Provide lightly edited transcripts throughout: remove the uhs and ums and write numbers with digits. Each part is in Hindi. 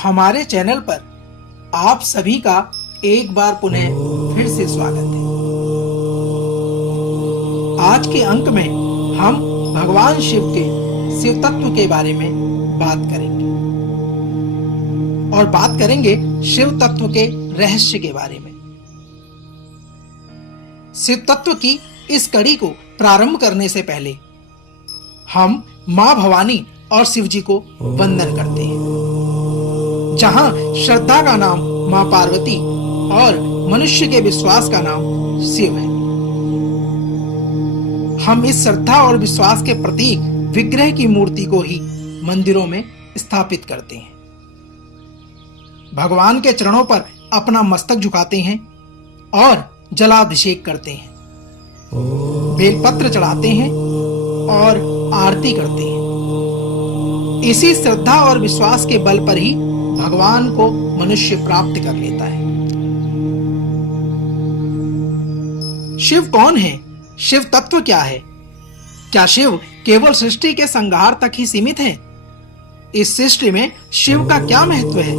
हमारे चैनल पर आप सभी का एक बार पुनः फिर से स्वागत है। आज के अंक में हम भगवान शिव के शिव तत्व के बारे में बात करेंगे और बात करेंगे शिव तत्व के रहस्य के बारे में। शिव तत्व की इस कड़ी को प्रारंभ करने से पहले हम मां भवानी और शिव जी को वंदन करते हैं। जहां श्रद्धा का नाम मां पार्वती और मनुष्य के विश्वास का नाम शिव है, हम इस श्रद्धा और विश्वास के प्रतीक विग्रह की मूर्ति को ही मंदिरों में स्थापित करते हैं। भगवान के चरणों पर अपना मस्तक झुकाते हैं और जलाभिषेक करते हैं, बेलपत्र चढ़ाते हैं और आरती करते हैं। इसी श्रद्धा और विश्वास के बल पर ही भगवान को मनुष्य प्राप्त कर लेता है। शिव कौन है? शिव तत्व क्या है? क्या शिव केवल सृष्टि के संहार तक ही सीमित है? इस सृष्टि में शिव का क्या महत्व है?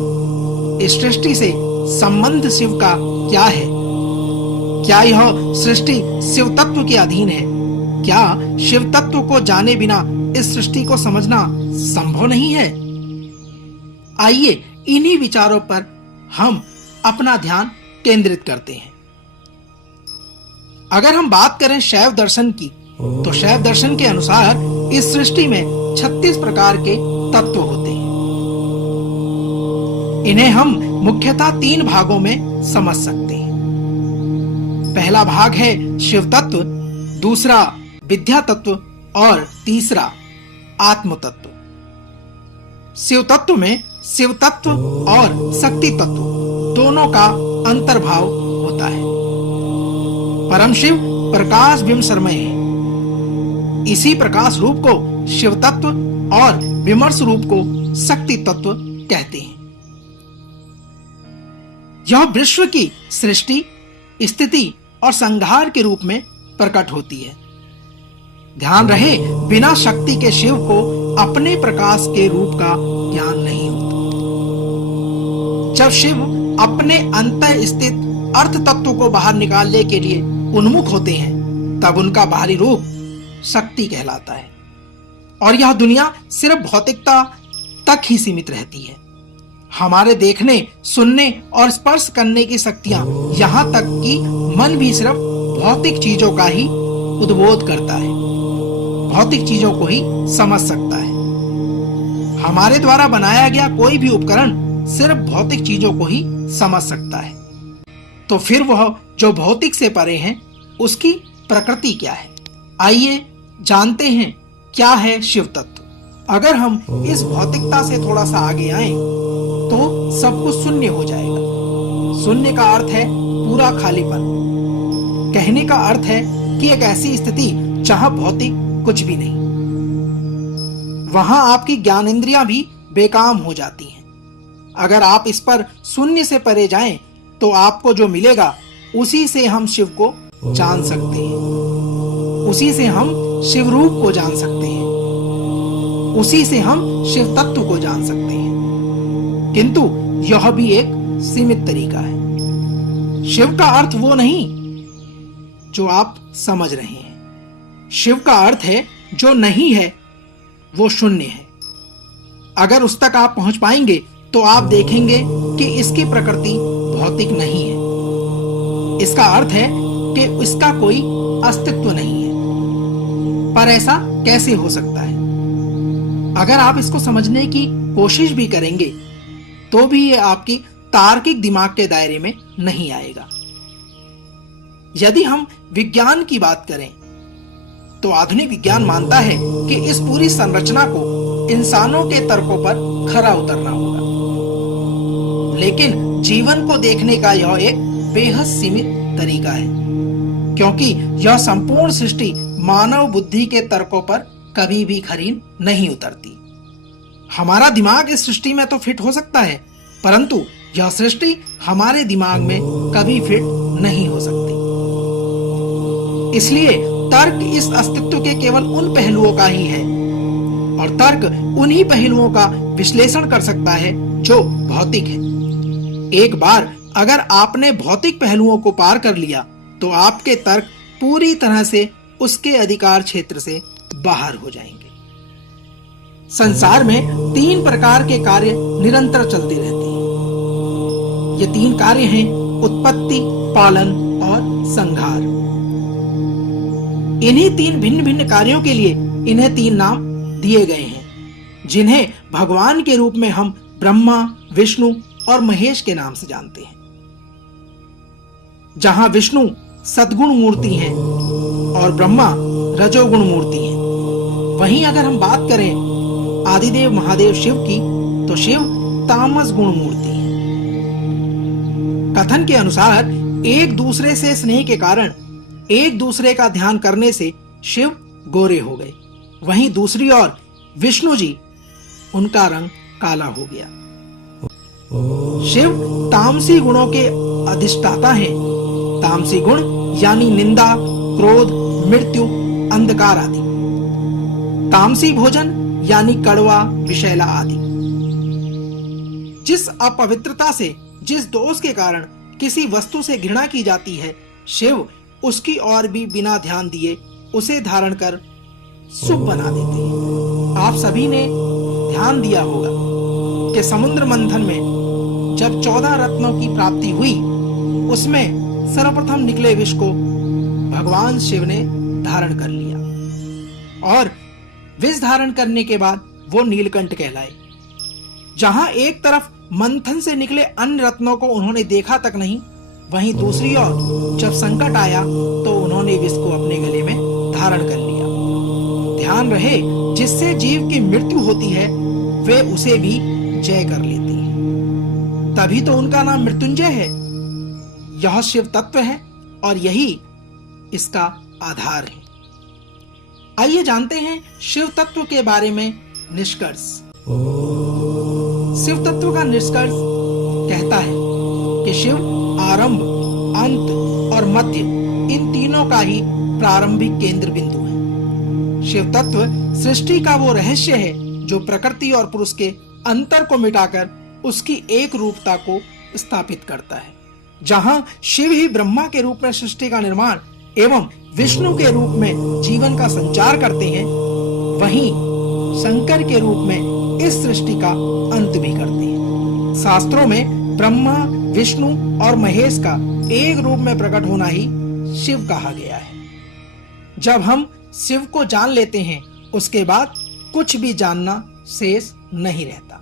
इस सृष्टि से संबंध शिव का क्या है? क्या यह सृष्टि शिव तत्व के अधीन है? क्या शिव तत्व को जाने बिना इस सृष्टि को समझना संभव नहीं है? आइए इन्हीं विचारों पर हम अपना ध्यान केंद्रित करते हैं। अगर हम बात करें शैव दर्शन की, तो शैव दर्शन के अनुसार इस सृष्टि में 36 प्रकार के तत्व होते हैं। इन्हें हम मुख्यतः 3 भागों में समझ सकते हैं। पहला भाग है शिव तत्व, दूसरा विद्या तत्व और तीसरा आत्म तत्व। शिव तत्व में शिव तत्व और शक्ति तत्व दोनों का अंतर्भाव होता है। परम शिव प्रकाश बिंब सर्मय है। इसी प्रकाश रूप को शिव तत्व और विमर्श रूप को शक्ति तत्व कहते हैं। यह विश्व की सृष्टि, स्थिति और संहार के रूप में प्रकट होती है। ध्यान रहे, बिना शक्ति के शिव को अपने प्रकाश के रूप का ज्ञान नहीं होता। जब शिव अपने अंतः स्थित अर्थ तत्व को बाहर निकालने के लिए उन्मुख होते हैं, तब उनका बाहरी रूप शक्ति कहलाता है और यह दुनिया सिर्फ भौतिकता तक ही सीमित रहती है। हमारे देखने, सुनने और स्पर्श करने की शक्तियां, यहां तक कि मन भी सिर्फ भौतिक चीजों का ही उद्बोध करता है, भौतिक चीजों को ही समझ सकता है। हमारे द्वारा बनाया गया कोई भी उपकरण सिर्फ भौतिक चीजों को ही समझ सकता है। तो फिर वह जो भौतिक से परे हैं, उसकी प्रकृति क्या है? आइए जानते हैं क्या है शिव तत्व। अगर हम इस भौतिकता से थोड़ा सा आगे आएं, तो सब कुछ शून्य हो जाएगा। शून्य का अर्थ है पूरा खालीपन। कहने का अर्थ है कि एक ऐसी स्थिति जहां भौतिक कुछ भी नहीं, वहां आपकी ज्ञानेंद्रियां भी बेकाम हो जाती हैं। अगर आप इस पर शून्य से परे जाएं, तो आपको जो मिलेगा उसी से हम शिव को जान सकते हैं, उसी से हम शिव रूप को जान सकते हैं, उसी से हम शिव तत्व को जान सकते हैं। किंतु यह भी एक सीमित तरीका है। शिव का अर्थ वो नहीं जो आप समझ रहे हैं। शिव का अर्थ है जो नहीं है, वो शून्य है। अगर उस तक आप पहुंच पाएंगे तो आप देखेंगे कि इसकी प्रकृति भौतिक नहीं है। इसका अर्थ है कि इसका कोई अस्तित्व नहीं है। पर ऐसा कैसे हो सकता है? अगर आप इसको समझने की कोशिश भी करेंगे, तो भी ये आपकी तार्किक दिमाग के दायरे में नहीं आएगा। यदि हम विज्ञान की बात करें, तो आधुनिक विज्ञान मानता है कि इस पूरी संरचना को इंसानों के तर्कों पर खरा उतरना होगा। लेकिन जीवन को देखने का यह एक बेहद सीमित तरीका है, क्योंकि यह संपूर्ण सृष्टि मानव बुद्धि के तर्कों पर कभी भी खरी नहीं उतरती। हमारा दिमाग इस सृष्टि में तो फिट हो सकता है, परंतु यह सृष्टि हमारे दिमाग में कभी फिट नहीं हो सकती। इसलिए तर्क इस अस्तित्व के केवल उन पहलुओं का ही है और तर्क उन्हीं पहलुओं का विश्लेषण कर सकता है जो भौतिक है। एक बार अगर आपने भौतिक पहलुओं को पार कर लिया तो आपके तर्क पूरी तरह से उसके अधिकार क्षेत्र से बाहर हो जाएंगे। संसार में 3 प्रकार के कार्य निरंतर चलते रहते हैं। ये 3 कार्य हैं उत्पत्ति, पालन और संहार। इन्हीं 3 भिन्न भिन्न कार्यों के लिए इन्हें 3 नाम दिए गए हैं, जिन्हें भगवान के रूप में हम ब्रह्मा, विष्णु और महेश के नाम से जानते हैं। जहां विष्णु सद्गुण मूर्ति हैं और ब्रह्मा रजोगुण मूर्ति हैं, वहीं अगर हम बात करें आदिदेव महादेव शिव की, तो शिव तामस गुण मूर्ति है। कथन के अनुसार एक दूसरे से स्नेह के कारण एक दूसरे का ध्यान करने से शिव गोरे हो गए, वहीं दूसरी ओर विष्णु जी, उनका रंग काला हो गया। शिव तामसी गुणों के अधिष्ठाता हैं। तामसी गुण यानी निंदा, क्रोध, मृत्यु, अंधकार आदि। तामसी भोजन यानी कड़वा, विषैला आदि। जिस अपवित्रता से, जिस दोष के कारण किसी वस्तु से घृणा की जाती है, शिव उसकी ओर भी बिना ध्यान दिए उसे धारण कर शुभ बना देते हैं। आप सभी ने ध्यान दिया होगा कि समुद्र मंथन में जब 14 रत्नों की प्राप्ति हुई, उसमें सर्वप्रथम निकले विष को भगवान शिव ने धारण कर लिया और विष धारण करने के बाद वो नीलकंठ कहलाए। जहां एक तरफ मंथन से निकले अन्य रत्नों को उन्होंने देखा तक नहीं, वहीं दूसरी ओर जब संकट आया तो उन्होंने विष को अपने गले में धारण कर लिया। ध्यान रहे, जिससे जीव की मृत्यु होती है वे उसे भी जय कर लेते हैं, तभी तो उनका नाम मृत्युंजय है। यह शिव तत्व है और यही इसका आधार है। आइए जानते हैं शिव तत्व के बारे में निष्कर्ष। शिव तत्व का निष्कर्ष कहता है कि शिव आरंभ, अंत और मध्य इन तीनों का ही प्रारंभिक केंद्र बिंदु है। शिव तत्व सृष्टि का वो रहस्य है जो प्रकृति और पुरुष के अंतर को मिटाकर उसकी एक रूपता को स्थापित करता है। जहां शिव ही ब्रह्मा के रूप में सृष्टि का निर्माण एवं विष्णु के रूप में जीवन का संचार करते हैं, वहीं शंकर के रूप में इस सृष्टि का अंत भी करते हैं। शास्त्रों में ब्रह्मा, विष्णु और महेश का एक रूप में प्रकट होना ही शिव कहा गया है। जब हम शिव को जान लेते हैं, उसके बाद कुछ भी जानना शेष नहीं रहता।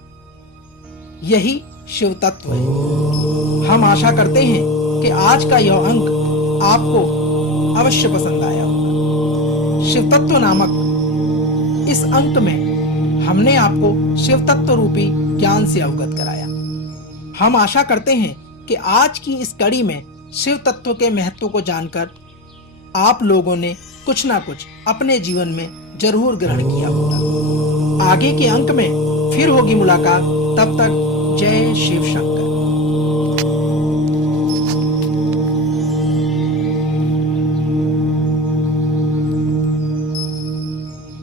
यही शिव तत्व है। हम आशा करते हैं कि आज का यह अंक आपको अवश्य पसंद आया होगा। शिव तत्व नामक इस अंक में हमने आपको शिव तत्व रूपी ज्ञान से अवगत कराया। हम आशा करते हैं कि आज की इस कड़ी में शिव तत्व के महत्व को जानकर आप लोगों ने कुछ ना कुछ अपने जीवन में जरूर ग्रहण किया होगा। आगे के अंक में फिर होगी मुलाकात। तब तक जय शिव शंकर।